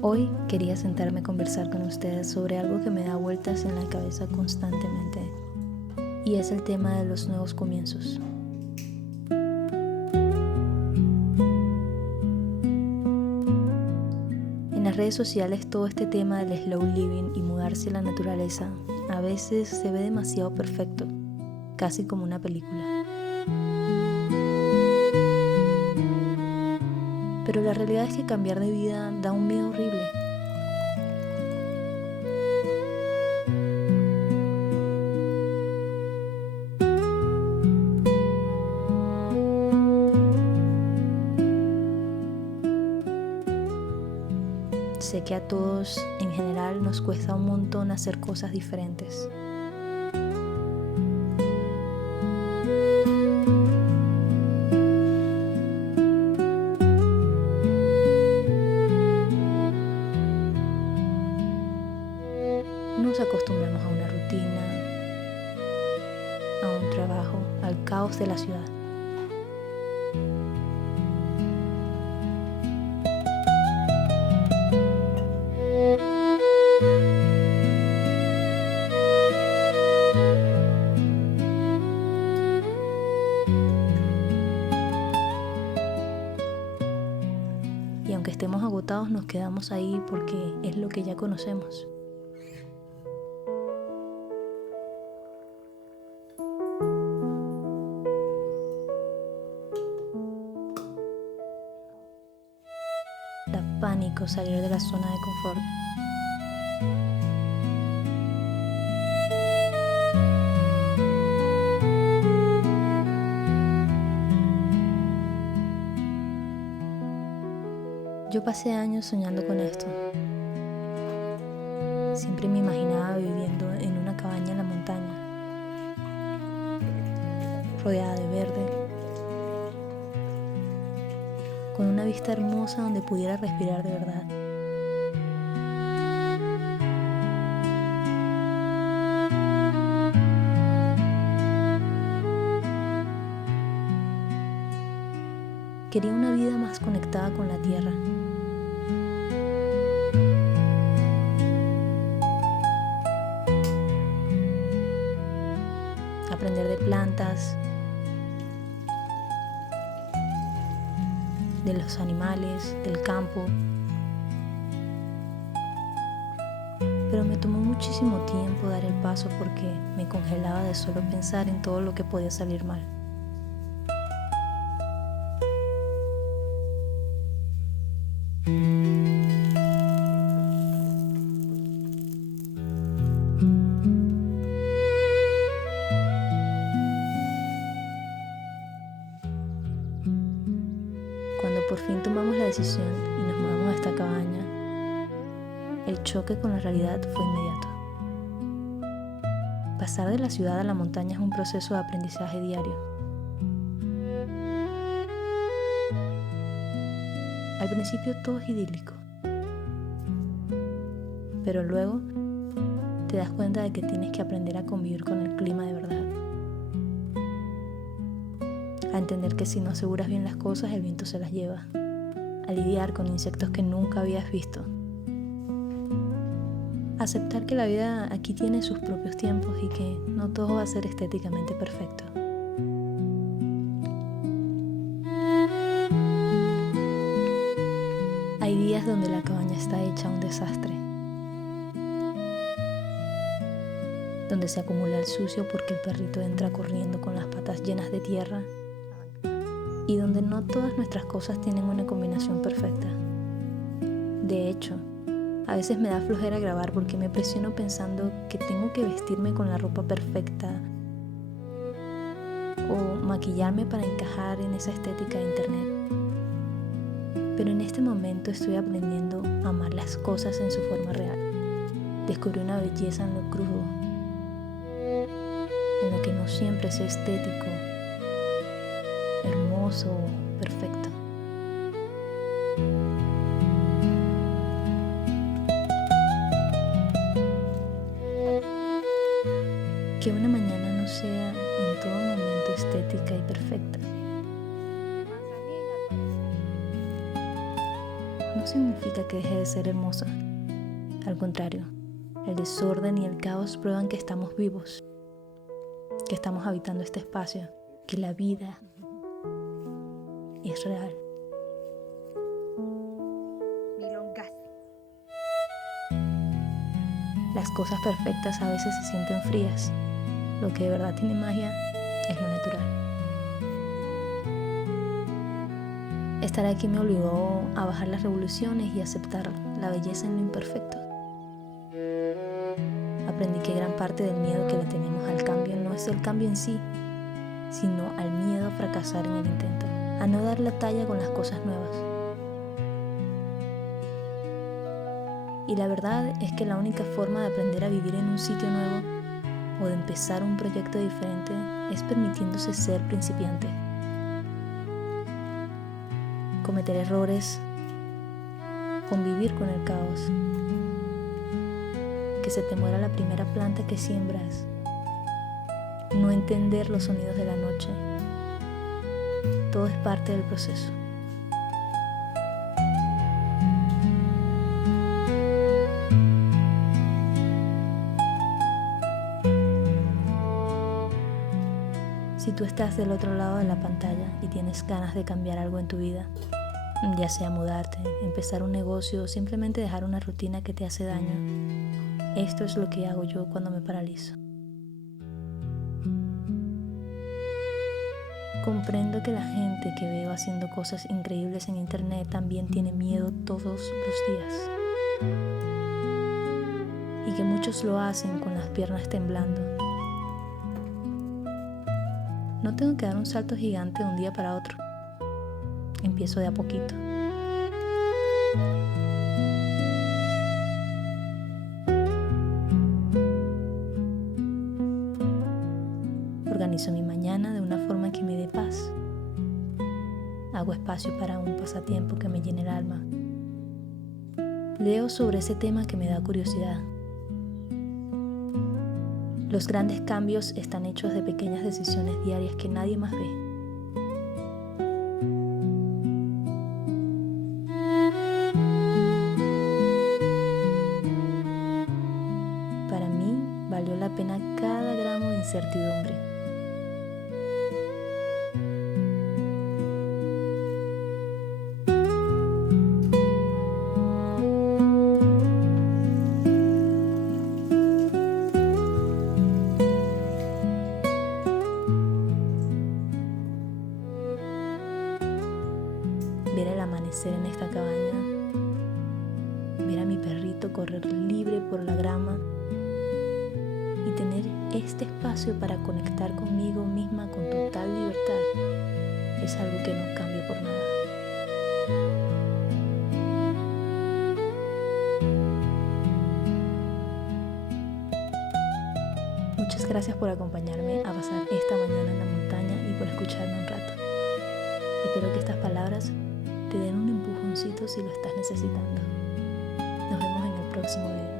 Hoy quería sentarme a conversar con ustedes sobre algo que me da vueltas en la cabeza constantemente, y es el tema de los nuevos comienzos. En las redes sociales todo este tema del slow living y mudarse a la naturaleza a veces se ve demasiado perfecto, casi como una película. Pero la realidad es que cambiar de vida da un miedo horrible. Sé que a todos en general nos cuesta un montón hacer cosas diferentes. Nos acostumbramos a una rutina, a un trabajo, al caos de la ciudad. Y aunque estemos agotados, nos quedamos ahí porque es lo que ya conocemos. Da pánico salir de la zona de confort. Yo pasé años soñando con esto. Siempre me imaginaba viviendo en una cabaña en la montaña, rodeada de verde, con una vista hermosa donde pudiera respirar de verdad. Quería una vida más conectada con la tierra. Aprender de plantas, de los animales, del campo. Pero me tomó muchísimo tiempo dar el paso porque me congelaba de solo pensar en todo lo que podía salir mal. Cuando por fin tomamos la decisión y nos mudamos a esta cabaña, el choque con la realidad fue inmediato. Pasar de la ciudad a la montaña es un proceso de aprendizaje diario. Al principio todo es idílico, pero luego te das cuenta de que tienes que aprender a convivir con el clima de verdad. A entender que si no aseguras bien las cosas, el viento se las lleva. A lidiar con insectos que nunca habías visto. Aceptar que la vida aquí tiene sus propios tiempos y que no todo va a ser estéticamente perfecto. Hay días donde la cabaña está hecha un desastre, donde se acumula el sucio porque el perrito entra corriendo con las patas llenas de tierra y donde no todas nuestras cosas tienen una combinación perfecta. De hecho, a veces me da flojera grabar porque me presiono pensando que tengo que vestirme con la ropa perfecta o maquillarme para encajar en esa estética de internet. Pero en este momento estoy aprendiendo a amar las cosas en su forma real. Descubrí una belleza en lo crudo, en lo que no siempre es estético, hermoso o perfecto. Que una mañana no sea en todo momento estética y perfecta no significa significa que deje de ser hermosa. Al contrario, el desorden y el caos prueban que estamos vivos, que estamos habitando este espacio, que la vida es real. Las cosas perfectas a veces se sienten frías. Lo que de verdad tiene magia es lo natural. Estar aquí me obligó a bajar las revoluciones y aceptar la belleza en lo imperfecto. Aprendí que gran parte del miedo que le tenemos al cambio no es el cambio en sí, sino al miedo a fracasar en el intento, a no dar la talla con las cosas nuevas. Y la verdad es que la única forma de aprender a vivir en un sitio nuevo o de empezar un proyecto diferente es permitiéndose ser principiante. Cometer errores, convivir con el caos, que se te muera la primera planta que siembras, no entender los sonidos de la noche. Todo es parte del proceso. Si tú estás del otro lado de la pantalla y tienes ganas de cambiar algo en tu vida, ya sea mudarte, empezar un negocio o simplemente dejar una rutina que te hace daño, esto es lo que hago yo cuando me paralizo. Comprendo que la gente que veo haciendo cosas increíbles en internet también tiene miedo todos los días. Y que muchos lo hacen con las piernas temblando. No tengo que dar un salto gigante de un día para otro. Empiezo de a poquito. Organizo mi mañana de una forma que me dé paz. Hago espacio para un pasatiempo que me llene el alma. Leo sobre ese tema que me da curiosidad. Los grandes cambios están hechos de pequeñas decisiones diarias que nadie más ve. Para mí valió la pena cada gramo de incertidumbre. Ver el amanecer en esta cabaña, ver a mi perrito correr libre por la grama y tener este espacio para conectar conmigo misma con total libertad es algo que no cambio por nada. Muchas gracias por acompañarme a pasar esta mañana en la montaña y por escucharme un rato. Espero que estas palabras te den un empujoncito si lo estás necesitando. Nos vemos en el próximo video.